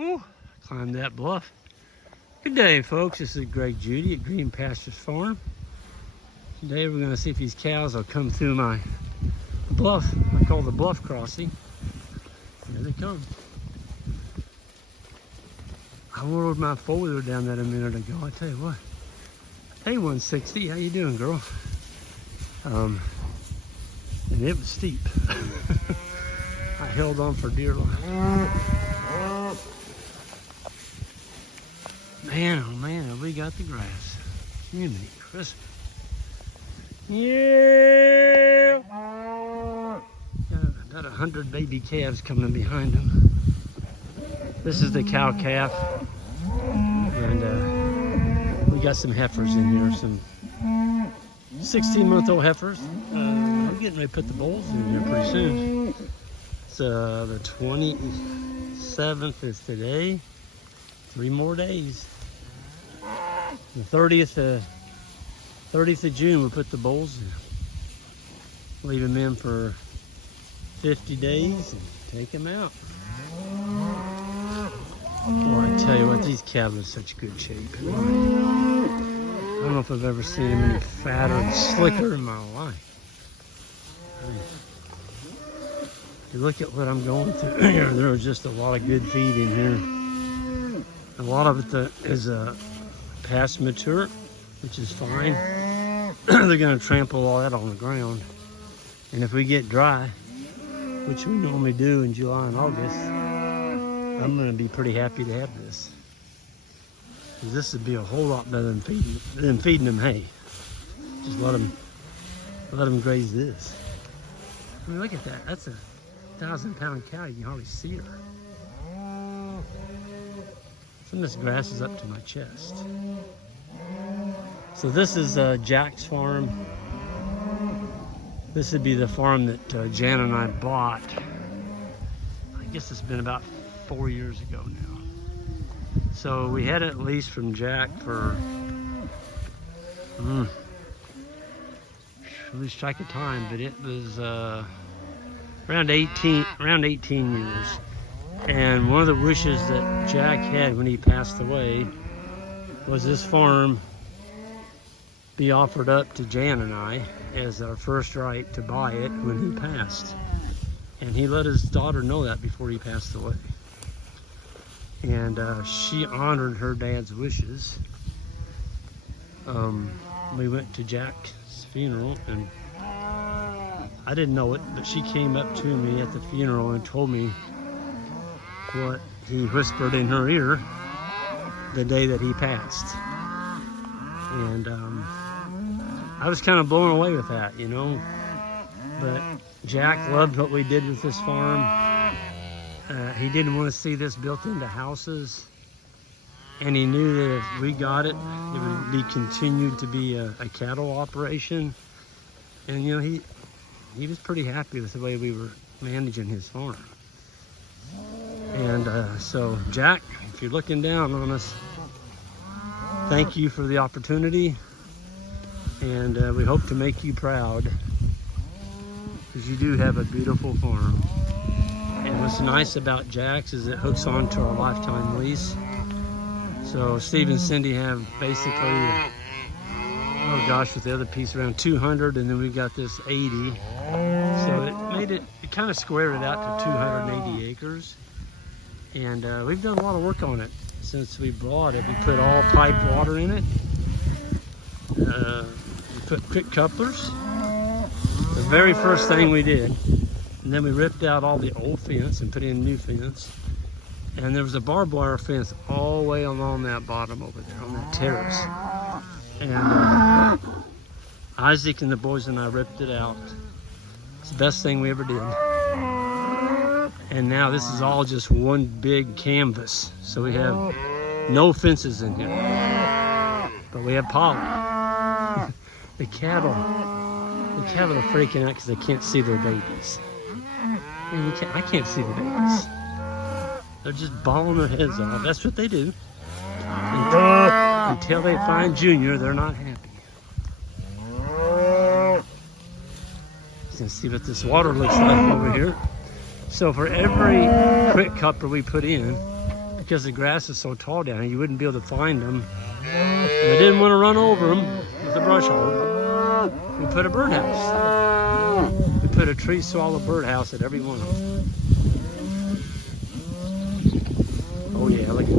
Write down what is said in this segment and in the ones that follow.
Whew, climbed that bluff. Good day, folks. This is Greg Judy at Green Pastures Farm. Today we're going to see if these cows will come through my bluff. I call the bluff crossing. Here they come. I whirled my four-wheeler down that a minute ago. I tell you what. Hey, 160, how you doing, girl? And it was steep. I held on for dear life. Man, oh man, have we got the grass. Jiminy Christmas. Yeah! Got about 100 baby calves coming behind them. This is the cow calf. And we got some heifers in here, some 16-month-old heifers. I'm getting ready to put the bulls in here pretty soon. It's the 27th is today. 3 more days. The 30th of June, we'll put the bulls in. Leave them in for 50 days and take them out. Boy, I tell you what, these calves are in such good shape. I don't know if I've ever seen them any fatter and slicker in my life. You look at what I'm going through here, there's just a lot of good feed in here. A lot of it is past mature, which is fine. They're going to trample all that on the ground. And if we get dry, which we normally do in July and August, I'm going to be pretty happy to have this. This would be a whole lot better than feeding them hay. Just let them graze this. I mean, look at that. That's a 1,000-pound cow. You can hardly see her. Some of this grass is up to my chest. So this is Jack's farm. This would be the farm that Jan and I bought. I guess it's been about 4 years ago now. So we had it leased from Jack for lose track of time, but it was around 18 years. And one of the wishes that Jack had when he passed away was this farm be offered up to Jan and I as our first right to buy it when he passed. And he let his daughter know that before he passed away. And she honored her dad's wishes. We went to Jack's funeral, and I didn't know it, but she came up to me at the funeral and told me what he whispered in her ear the day that he passed. And I was kind of blown away with that, you know. But Jack loved what we did with this farm. He didn't want to see this built into houses. And he knew that if we got it, it would be continued to be a cattle operation. And, you know, he was pretty happy with the way we were managing his farm. And so, Jack, if you're looking down on us, thank you for the opportunity. And we hope to make you proud, because you do have a beautiful farm. And what's nice about Jack's is it hooks onto our lifetime lease. So Steve and Cindy have basically, oh gosh, with the other piece around 200, and then we've got this 80. So it kind of squared it out to 280 acres. And we've done a lot of work on it since we bought it. We put all pipe water in it. We put quick couplers. The very first thing we did. And then we ripped out all the old fence and put in new fence. And there was a barbed wire fence all the way along that bottom over there on that terrace. And Isaac and the boys and I ripped it out. It's the best thing we ever did. And now this is all just one big canvas. So we have no fences in here. But we have poly. The cattle are freaking out because they can't see their babies. And I can't see the babies. They're just bawling their heads off. That's what they do. Until they find Junior, they're not happy. Let's see what this water looks like over here. So for every quick coupler we put in, because the grass is so tall down here, you wouldn't be able to find them. And I didn't want to run over them with a brush hog. We put a birdhouse. We put a tree swallow birdhouse at every one of them. Oh yeah, look at that.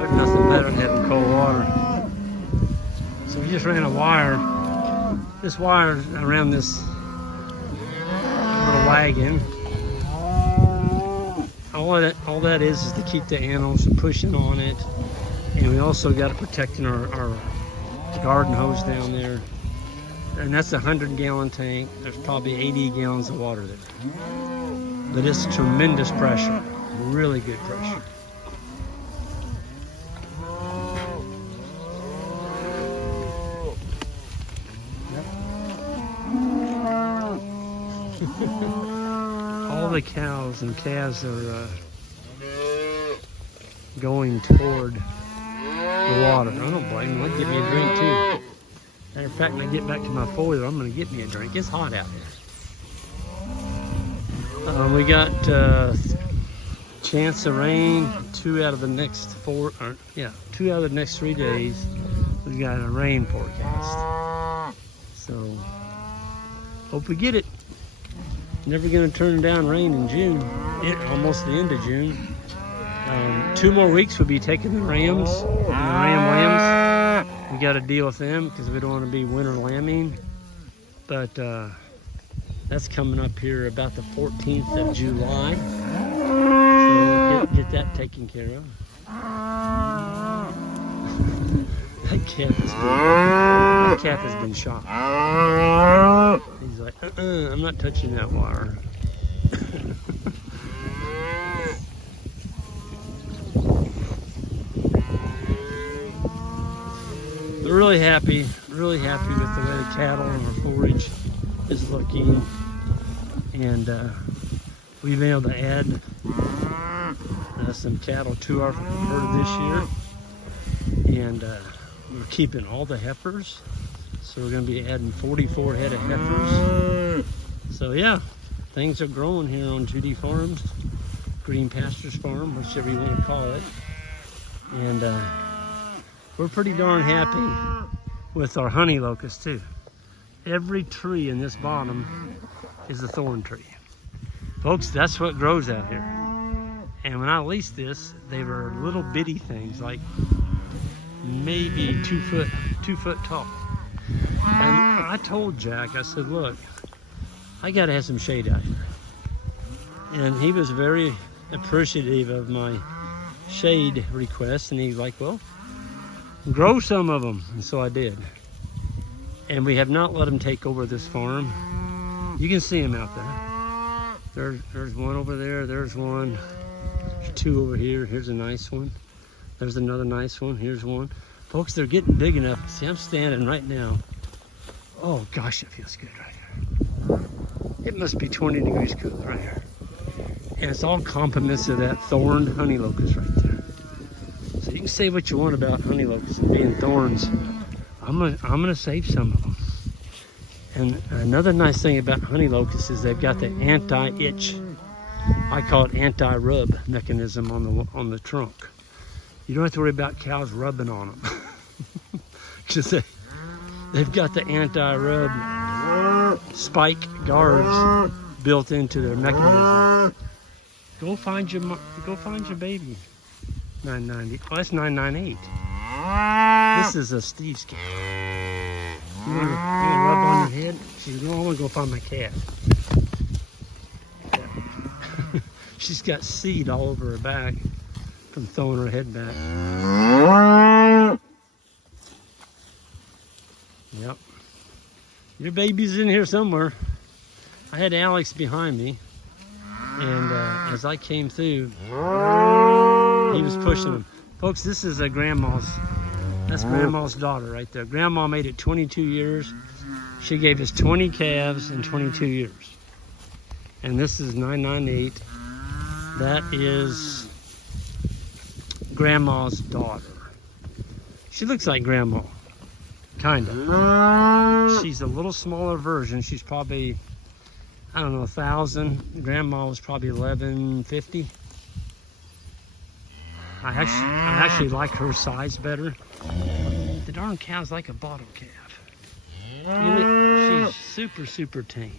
There's nothing better than having cold water. So we just ran a wire. This wire around this little wagon. All that is to keep the animals from pushing on it. And we also got it protecting our garden hose down there. And that's a 100-gallon tank. There's probably 80 gallons of water there. But it's tremendous pressure, really good pressure. All the cows and calves are going toward the water. I don't blame them. They'll get me a drink too. Matter of fact, when I get back to my foiler, I'm going to get me a drink. It's hot out here. We got chance of rain 2 out of the next 3 days. We got a rain forecast. So, hope we get it. Never going to turn down rain in June, almost the end of June. 2 more weeks we'll be taking the rams and the ram lambs. We got to deal with them because we don't want to be winter lambing. But that's coming up here about the 14th of July. So we'll get that taken care of. That calf has been shot. He's like, I'm not touching that wire. We're really happy with the way the cattle and our forage is looking. And we've been able to add some cattle to our herd this year. And we're keeping all the heifers. So we're going to be adding 44 head of heifers. So yeah, things are growing here on Judy Farms, Green Pastures Farm, whichever you want to call it. And we're pretty darn happy with our honey locust too. Every tree in this bottom is a thorn tree. Folks, that's what grows out here. And when I leased this, they were little bitty things, like maybe 2 foot tall. And I told Jack, I said, look, I gotta have some shade out here. And he was very appreciative of my shade request, and he's like, well, grow some of them. And so I did. And we have not let them take over this farm. You can see them out there. There's one over there, there's one. There's 2 over here. Here's a nice one. There's another nice one. Here's one. Folks, they're getting big enough. See, I'm standing right now. Oh gosh, it feels good right here. It must be 20 degrees cooler right here. And it's all compliments of that thorned honey locust right there. So you can say what you want about honey locusts and being thorns. I'm gonna save some of them. And another nice thing about honey locusts is they've got the anti-itch, I call it anti-rub mechanism on the trunk. You don't have to worry about cows rubbing on them. Because they've got the anti-rub spike guards built into their mechanism. Go find your baby. 990. Oh, that's 998. This is a Steve's cat. You want to rub on your head? She says, no, I want to go find my cat. Yeah. She's got seed all over her back from throwing her head back. Yep. Your baby's in here somewhere. I had Alex behind me, and as I came through, he was pushing him. Folks, this is that's Grandma's daughter right there. Grandma made it 22 years. She gave us 20 calves in 22 years. And this is 998. That is Grandma's daughter. She looks like Grandma, kind of. She's a little smaller version. She's probably I don't know, 1,000. Grandma was probably 1,150. I actually like her size better. The darn cow's like a bottle calf. She's super, super tame.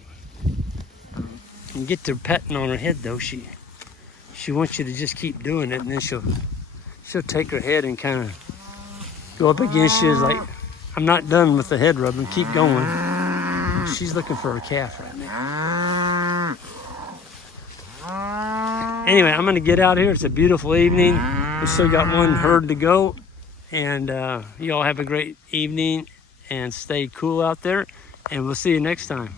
You get to petting on her head though, she wants you to just keep doing it, and then she'll take her head and kind of go up against you. It's like, I'm not done with the head rubbing, keep going. She's looking for a calf right now. Anyway, I'm gonna get out of here. It's a beautiful evening. We still got one herd to go, and you all have a great evening and stay cool out there, and we'll see you next time.